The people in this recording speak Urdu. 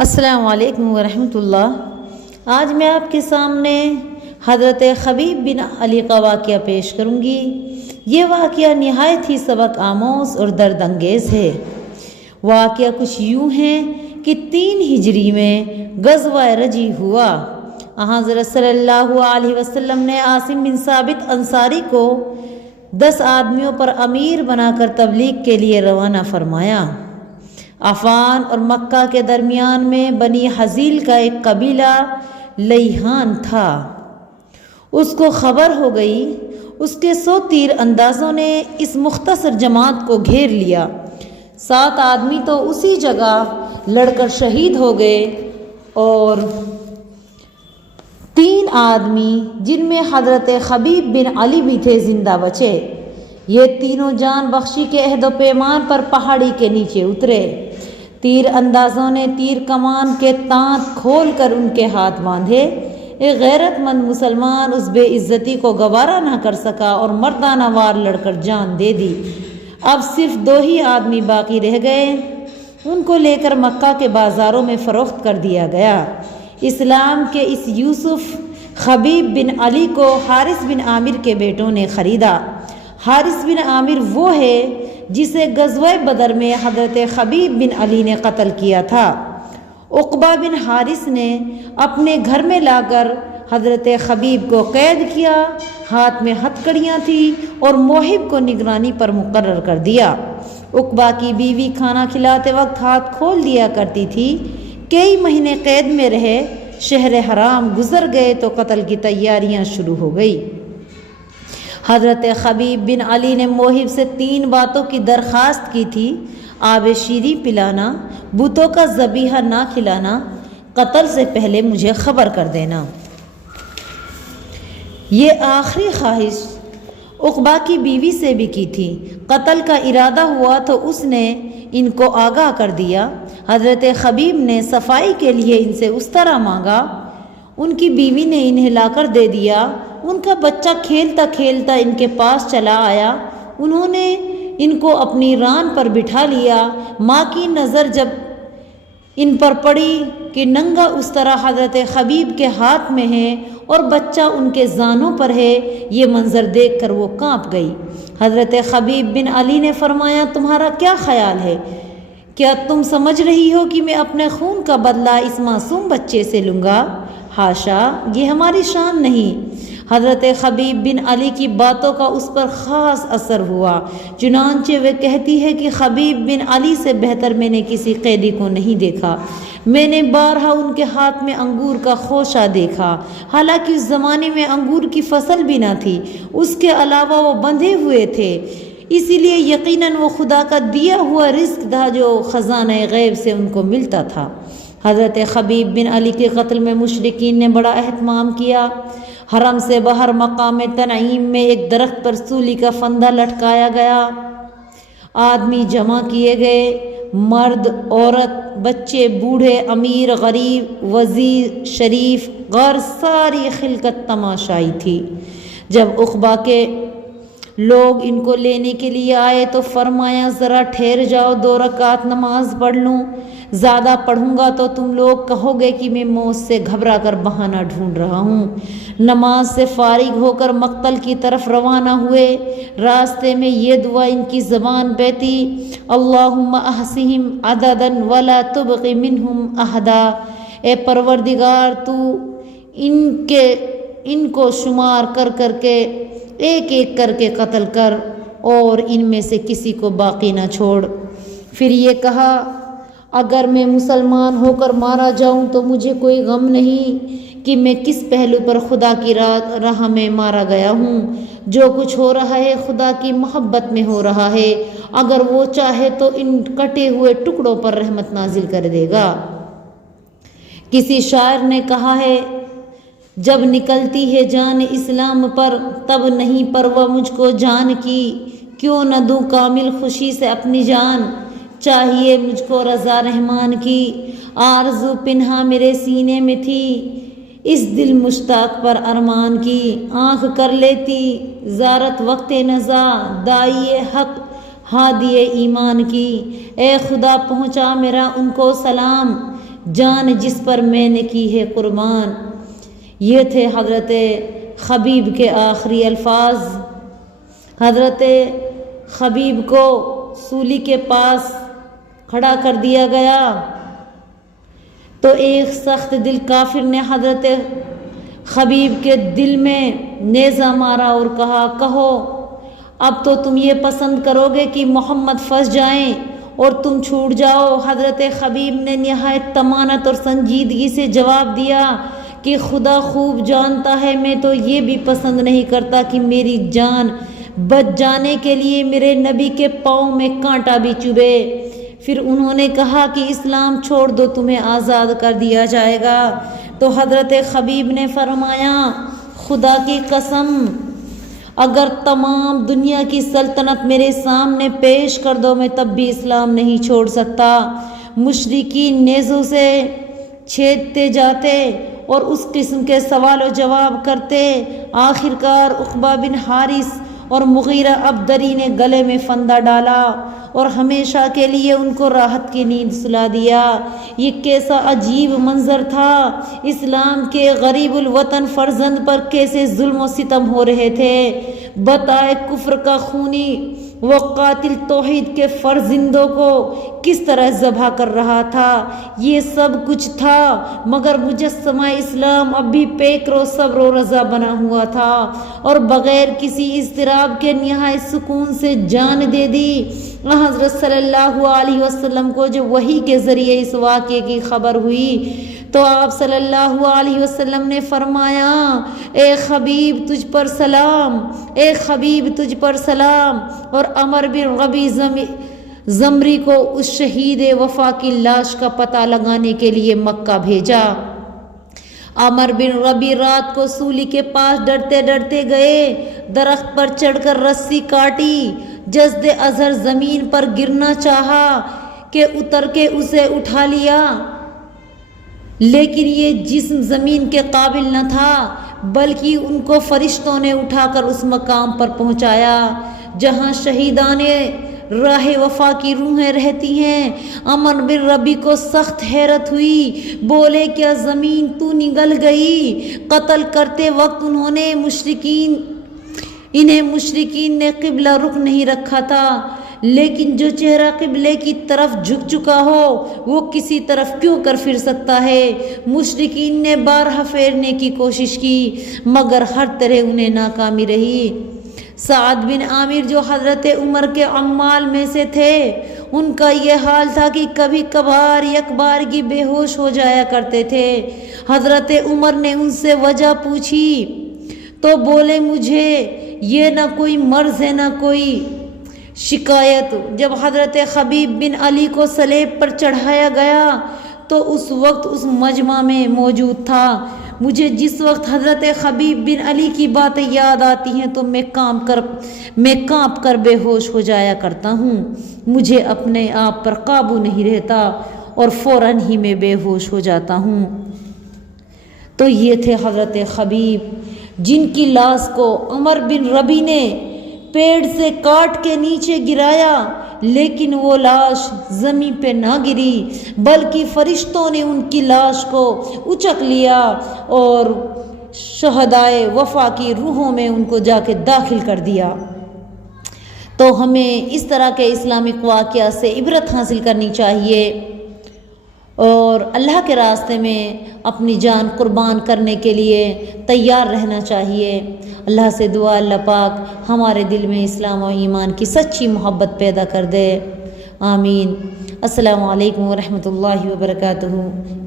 السلام علیکم ورحمۃ اللہ۔ آج میں آپ کے سامنے حضرت خبیب بن علی کا واقعہ پیش کروں گی۔ یہ واقعہ نہایت ہی سبق آموز اور درد انگیز ہے۔ واقعہ کچھ یوں ہے کہ 3 ہجری میں غزوہ رجی ہوا۔ حضرت صلی اللہ علیہ وسلم نے عاصم بن ثابت انصاری کو 10 آدمیوں پر امیر بنا کر تبلیغ کے لیے روانہ فرمایا۔ عفان اور مکہ کے درمیان میں بنی حزیل کا ایک قبیلہ لیحان تھا۔ اس کو خبر ہو گئی۔ اس کے 100 تیر اندازوں نے اس مختصر جماعت کو گھیر لیا۔ 7 آدمی تو اسی جگہ لڑ کر شہید ہو گئے اور 3 آدمی جن میں حضرت خبیب بن علی بھی تھے زندہ بچے۔ یہ تینوں جان بخشی کے عہد و پیمان پر پہاڑی کے نیچے اترے۔ تیر اندازوں نے تیر کمان کے تانت کھول کر ان کے ہاتھ باندھے۔ ایک غیرت مند مسلمان اس بے عزتی کو گوارا نہ کر سکا اور مردانہ وار لڑ کر جان دے دی۔ اب صرف 2 ہی آدمی باقی رہ گئے۔ ان کو لے کر مکہ کے بازاروں میں فروخت کر دیا گیا۔ اسلام کے اس یوسف خبیب بن علی کو حارث بن عامر کے بیٹوں نے خریدا۔ حارث بن عامر وہ ہے جسے غزوہ بدر میں حضرت خبیب بن علی نے قتل کیا تھا۔ عقبہ بن حارث نے اپنے گھر میں لا کر حضرت خبیب کو قید کیا۔ ہاتھ میں ہتھکڑیاں تھیں اور موہب کو نگرانی پر مقرر کر دیا۔ عقبہ کی بیوی کھانا کھلاتے وقت ہاتھ کھول دیا کرتی تھی۔ کئی مہینے قید میں رہے۔ شہر حرام گزر گئے تو قتل کی تیاریاں شروع ہو گئی۔ حضرت خبیب بن علی نے موہب سے 3 باتوں کی درخواست کی تھی: آب شیریں پلانا، بتوں کا ذبیحہ نہ کھلانا، قتل سے پہلے مجھے خبر کر دینا۔ یہ آخری خواہش عقبہ کی بیوی سے بھی کی تھی۔ قتل کا ارادہ ہوا تو اس نے ان کو آگاہ کر دیا۔ حضرت خبیب نے صفائی کے لیے ان سے اس طرح مانگا۔ ان کی بیوی نے انہیں لا کر دے دیا۔ ان کا بچہ کھیلتا کھیلتا ان کے پاس چلا آیا۔ انہوں نے ان کو اپنی ران پر بٹھا لیا۔ ماں کی نظر جب ان پر پڑی کہ ننگا اس طرح حضرت خبیب کے ہاتھ میں ہے اور بچہ ان کے زانوں پر ہے، یہ منظر دیکھ کر وہ کانپ گئی۔ حضرت خبیب بن علی نے فرمایا: تمہارا کیا خیال ہے؟ کیا تم سمجھ رہی ہو کہ میں اپنے خون کا بدلہ اس معصوم بچے سے لوں گا؟ حاشا، یہ ہماری شان نہیں۔ حضرت خبیب بن علی کی باتوں کا اس پر خاص اثر ہوا۔ چنانچہ وہ کہتی ہے کہ خبیب بن علی سے بہتر میں نے کسی قیدی کو نہیں دیکھا۔ میں نے بارہا ان کے ہاتھ میں انگور کا خوشہ دیکھا، حالانکہ اس زمانے میں انگور کی فصل بھی نہ تھی۔ اس کے علاوہ وہ بندھے ہوئے تھے، اسی لیے یقیناً وہ خدا کا دیا ہوا رزق تھا جو خزانہ غیب سے ان کو ملتا تھا۔ حضرت خبیب بن علی کے قتل میں مشرکین نے بڑا اہتمام کیا۔ حرم سے باہر مقام تنعیم میں ایک درخت پر سولی کا پھندا لٹکایا گیا۔ آدمی جمع کیے گئے، مرد، عورت، بچے، بوڑھے، امیر، غریب، وزیر، شریف، غیر، ساری خلقت تماشائی تھی۔ جب عقبہ کے لوگ ان کو لینے کے لیے آئے تو فرمایا: ذرا ٹھہر جاؤ، 2 رکعت نماز پڑھ لوں۔ زیادہ پڑھوں گا تو تم لوگ کہو گے کہ میں موت سے گھبرا کر بہانہ ڈھونڈ رہا ہوں۔ نماز سے فارغ ہو کر مقتل کی طرف روانہ ہوئے۔ راستے میں یہ دعا ان کی زبان پہ تھی: اللہم احصہم عددا ولا تبق منہم احدا۔ اے پروردگار، تو ان کو شمار کر کر کے ایک ایک کر کے قتل کر اور ان میں سے کسی کو باقی نہ چھوڑ۔ پھر یہ کہا: اگر میں مسلمان ہو کر مارا جاؤں تو مجھے کوئی غم نہیں کہ میں کس پہلو پر خدا کی راہ میں مارا گیا ہوں۔ جو کچھ ہو رہا ہے خدا کی محبت میں ہو رہا ہے، اگر وہ چاہے تو ان کٹے ہوئے ٹکڑوں پر رحمت نازل کر دے گا۔ کسی شاعر نے کہا ہے: جب نکلتی ہے جان اسلام پر تب نہیں پرواہ مجھ کو جان کی، کیوں نہ دوں کامل خوشی سے اپنی جان، چاہیے مجھ کو رضا رحمان کی۔ آرزو پنہا میرے سینے میں تھی، اس دل مشتاق پر ارمان کی، آنکھ کر لیتی زارت وقت نزا، دائی حق ہادی ایمان کی۔ اے خدا پہنچا میرا ان کو سلام، جان جس پر میں نے کی ہے قربان۔ یہ تھے حضرت خبیب کے آخری الفاظ۔ حضرت خبیب کو سولی کے پاس کھڑا کر دیا گیا تو ایک سخت دل کافر نے حضرت خبیب کے دل میں نیزہ مارا اور کہا، کہو اب تو تم یہ پسند کرو گے کہ محمد پھنس جائیں اور تم چھوٹ جاؤ۔ حضرت خبیب نے نہایت طمانت اور سنجیدگی سے جواب دیا کہ خدا خوب جانتا ہے میں تو یہ بھی پسند نہیں کرتا کہ میری جان بچ جانے کے لیے میرے نبی کے پاؤں میں کانٹا بھی چبھے۔ پھر انہوں نے کہا کہ اسلام چھوڑ دو، تمہیں آزاد کر دیا جائے گا۔ تو حضرت خبیب نے فرمایا، خدا کی قسم اگر تمام دنیا کی سلطنت میرے سامنے پیش کر دو میں تب بھی اسلام نہیں چھوڑ سکتا۔ مشرکین نیزوں سے چھیدتے جاتے اور اس قسم کے سوال و جواب کرتے۔ آخرکار عقبہ بن حارث اور مغیرہ عبدری نے گلے میں فندہ ڈالا اور ہمیشہ کے لیے ان کو راحت کی نیند سلا دیا۔ یہ کیسا عجیب منظر تھا! اسلام کے غریب الوطن فرزند پر کیسے ظلم و ستم ہو رہے تھے۔ بتائے کفر کا خونی وہ قاتل توحید کے فرزندوں کو کس طرح ذبح کر رہا تھا۔ یہ سب کچھ تھا مگر مجسمہ اسلام اب بھی پیکر و صبر و رضا بنا ہوا تھا اور بغیر کسی اضطراب کے نہایت سکون سے جان دے دی۔ حضرت صلی اللہ علیہ وسلم کو جب وحی کے ذریعے اس واقعے کی خبر ہوئی تو آپ صلی اللہ علیہ وسلم نے فرمایا، اے خبیب تجھ پر سلام، اے خبیب تجھ پر سلام، اور عمر بن ربی زمری کو اس شہید وفا کی لاش کا پتہ لگانے کے لیے مکہ بھیجا۔ عمر بن ربی رات کو سولی کے پاس ڈرتے ڈرتے گئے، درخت پر چڑھ کر رسی کاٹی، جسد اظہر زمین پر گرنا چاہا کہ اتر کے اسے اٹھا لیا، لیکن یہ جسم زمین کے قابل نہ تھا، بلکہ ان کو فرشتوں نے اٹھا کر اس مقام پر پہنچایا جہاں شہیدان راہ وفا کی روحیں رہتی ہیں۔ عمر بن ربی کو سخت حیرت ہوئی، بولے کیا زمین تو نگل گئی؟ قتل کرتے وقت انہیں مشرکین نے قبلہ رخ نہیں رکھا تھا، لیکن جو چہرہ قبلے کی طرف جھک چکا ہو وہ کسی طرف کیوں کر پھر سکتا ہے؟ مشرکین نے بارہا پھیرنے کی کوشش کی مگر ہر طرح انہیں ناکامی رہی۔ سعد بن عامر جو حضرت عمر کے عمال میں سے تھے، ان کا یہ حال تھا کہ کبھی کبھار یک بارگی بے ہوش ہو جایا کرتے تھے۔ حضرت عمر نے ان سے وجہ پوچھی تو بولے، مجھے یہ نہ کوئی مرض ہے نہ کوئی شکایت۔ جب حضرت خبیب بن علی کو صلیب پر چڑھایا گیا تو اس وقت اس مجمع میں موجود تھا۔ مجھے جس وقت حضرت خبیب بن علی کی باتیں یاد آتی ہیں تو میں کانپ کر بے ہوش ہو جایا کرتا ہوں، مجھے اپنے آپ پر قابو نہیں رہتا اور فوراً ہی میں بے ہوش ہو جاتا ہوں۔ تو یہ تھے حضرت خبیب جن کی لاش کو عمر بن ربی نے پیڑ سے کاٹ کے نیچے گرایا، لیکن وہ لاش زمین پہ نہ گری بلکہ فرشتوں نے ان کی لاش کو اچک لیا اور شہدائے وفا کی روحوں میں ان کو جا کے داخل کر دیا۔ تو ہمیں اس طرح کے اسلامک واقعات سے عبرت حاصل کرنی چاہیے اور اللہ کے راستے میں اپنی جان قربان کرنے کے لیے تیار رہنا چاہیے۔ اللہ سے دعا اللہ پاک ہمارے دل میں اسلام و ایمان کی سچی محبت پیدا کر دے، آمین۔ السلام علیکم ورحمۃ اللہ وبرکاتہ۔